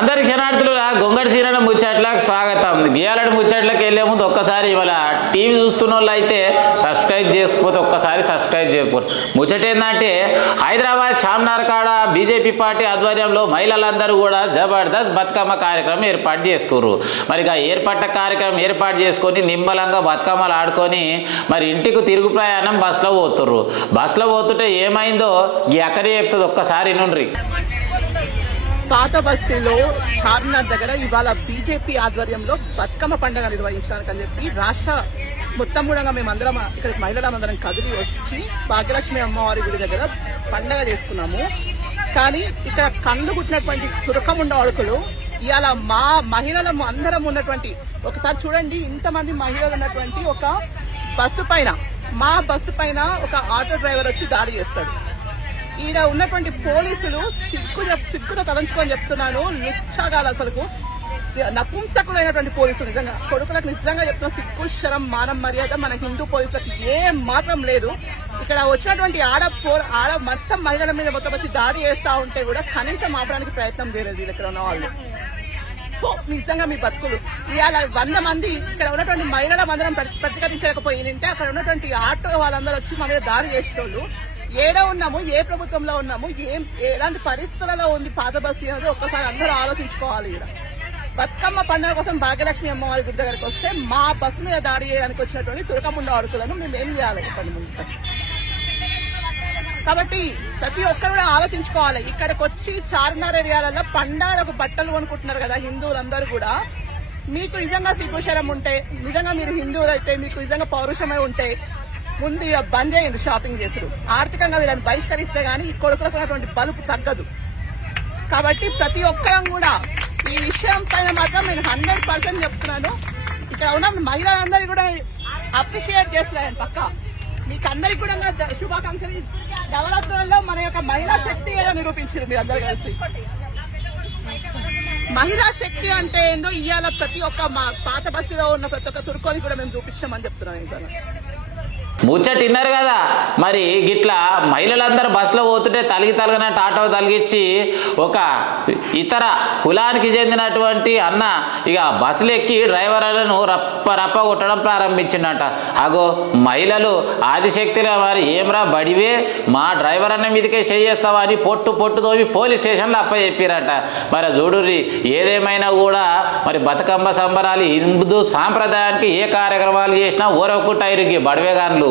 అందరి క్షణార్థుల గొంగడి సీరణ ముచ్చట్లకు స్వాగతం. గియాలటి ముచ్చట్లకు వెళ్ళే ముందు ఒక్కసారి ఇవాళ టీవీ చూస్తున్న వాళ్ళు అయితే సబ్స్క్రైబ్ చేసుకోకపోతే ఒక్కసారి సబ్స్క్రైబ్ చేసుకోరు. ముచ్చట ఏంటంటే హైదరాబాద్ చార్మినార్ కాడ బీజేపీ పార్టీ ఆధ్వర్యంలో మహిళలందరూ కూడా జబర్దస్త్ బతుకమ్మ కార్యక్రమం ఏర్పాటు చేసుకోరు. మరి ఏర్పడ్డ కార్యక్రమం ఏర్పాటు చేసుకొని నిమ్మలంగా బతుకమ్మలు ఆడుకొని మరి ఇంటికి తిరుగు ప్రయాణం బస్సులో పోతుర్రు. బస్సులో పోతుంటే ఏమైందో ఈ అక్కడే చెప్తుంది, ఒక్కసారి నుండ్రి. పాత బస్తీలో చార్మినార్ దగ్గర ఇవాళ బీజేపీ ఆధ్వర్యంలో బతుకమ్మ పండుగ నిర్వహించడానికి అని చెప్పి రాష్ట్ర మొత్తం కూడా మేమందరం ఇక్కడ మహిళలందరం కదిలి వచ్చి భాగ్యలక్ష్మి అమ్మవారి గుడి దగ్గర పండుగ చేసుకున్నాము. కానీ ఇక్కడ కళ్ళు పుట్టినటువంటి తురకముండ అడుకులు ఇవాళ మా మహిళలు అందరం ఉన్నటువంటి ఒకసారి చూడండి, ఇంతమంది మహిళలు ఉన్నటువంటి ఒక బస్సు పైన మా బస్సు పైన ఒక ఆటో డ్రైవర్ వచ్చి దాడి చేస్తాడు. ఈడ ఉన్నటువంటి పోలీసులు సిగ్గుతో తలంచుకొని చెప్తున్నాను, లుచ్చగాలు అసలు నపుంసకులైనటువంటి పోలీసులు. నిజంగా కొడుకులకు నిజంగా చెప్తున్నా, సిగ్గు శరం మానం మర్యాద మన హిందూ పోలీసులకు ఏం మాత్రం లేదు. ఇక్కడ వచ్చినటువంటి ఆడ మొత్తం మహిళల మీద మొత్తం వచ్చి దాడి చేస్తా ఉంటే కూడా కనీసం ఆపడానికి ప్రయత్నం చేయలేదు వీళ్ళు ఇక్కడ ఉన్న వాళ్ళు. నిజంగా మీ బతుకులు ఇవాళ 100 మంది ఇక్కడ ఉన్నటువంటి మహిళల మందరం ప్రతిఘటించకపోయింటే అక్కడ ఉన్నటువంటి ఆటో వాళ్ళందరూ వచ్చి మా మీద దాడి చేసేటోళ్ళు. ఏడో ఉన్నాము, ఏ ప్రభుత్వంలో ఉన్నాము, ఎలాంటి పరిస్థితులలో ఉంది పాత బస్సు అనేది ఒక్కసారి అందరూ ఆలోచించుకోవాలి. ఇక్కడ బతుకమ్మ పండుగ కోసం భాగ్యలక్ష్మి అమ్మవారి గుడి దగ్గరికి వస్తే మా బస్సు మీద దాడి చేయడానికి వచ్చినటువంటి తురకముండ అడుకులను మేము ఏం చేయాలి ఇక్కడి ముందు. కాబట్టి ప్రతి ఒక్కరు కూడా ఆలోచించుకోవాలి. ఇక్కడికి వచ్చి చార్మినార్ ఏరియాలలో పండగలకు బట్టలు కొనుక్కుంటున్నారు కదా హిందువులందరూ కూడా. మీకు నిజంగా సిగ్గుశరం ఉంటే, నిజంగా మీరు హిందువులు అయితే, మీకు నిజంగా పౌరుషమై ఉంటే ముందు బంద్ చేయండి షాపింగ్ చేసుడు. ఆర్థికంగా వీళ్ళని బహిష్కరిస్తే గానీ ఈ కొడుకులకు ఉన్నటువంటి బలుపు తగ్గదు. కాబట్టి ప్రతి ఒక్కరం కూడా ఈ విషయం పైన మాత్రం నేను 100% చెప్తున్నాను. ఇక్కడ ఉన్న మహిళలందరూ కూడా అప్రిషియేట్ చేస్తున్నాను. పక్క మీకు అందరికి కూడా శుభాకాంక్షలు. నవరాత్రులలో మన యొక్క మహిళా శక్తి ఏదో నిరూపించారు మీరు అందరు కలిసి. మహిళా శక్తి అంటే ఏందో ఇవాళ ప్రతి ఒక్క పాత బస్సులో ఉన్న ప్రతి ఒక్క తుర్కోని కూడా మేము చూపించామని చెప్తున్నాను. ఇంకా ముచ్చట విన్నారు కదా. మరి గిట్లా మహిళలందరూ బస్సులో పోతుంటే తలగనట్టు ఆటో తలిగించి ఒక ఇతర కులానికి చెందినటువంటి అన్న ఇక బస్సులు ఎక్కి డ్రైవర్లను రప్ప కొట్టడం ప్రారంభించిండట. అగో మహిళలు ఆదిశక్తిలో మరి ఏమ్రా బడివే మా డ్రైవర్ అన్న మీదకే చేస్తావా అని పొట్టు తోవి పోలీస్ స్టేషన్లో అప్పచెప్పారట. మరి చూడుర్రి, ఏదేమైనా కూడా మరి బతుకమ్మ సంబరాలు హిందూ సాంప్రదాయానికి ఏ కార్యక్రమాలు చేసినా ఓరొక్క టైరుకి బడివేగాన్లు